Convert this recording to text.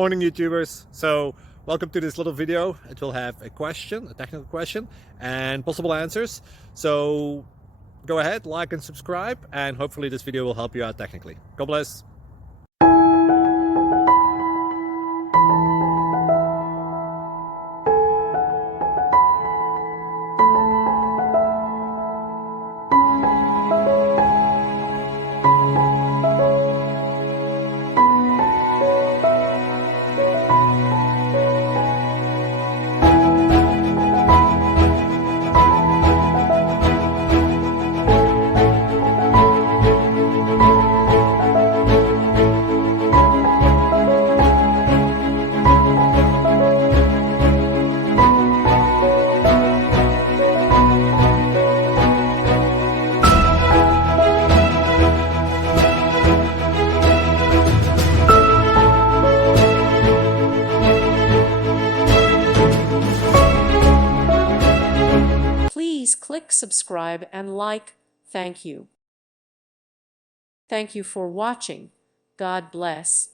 Morning, YouTubers. So welcome to this little video. It will have a question, a technical question, and possible answers. So go ahead, like and subscribe, and hopefully this video will help you out technically. God bless. Please click subscribe and like. Thank you. Thank you for watching. God bless.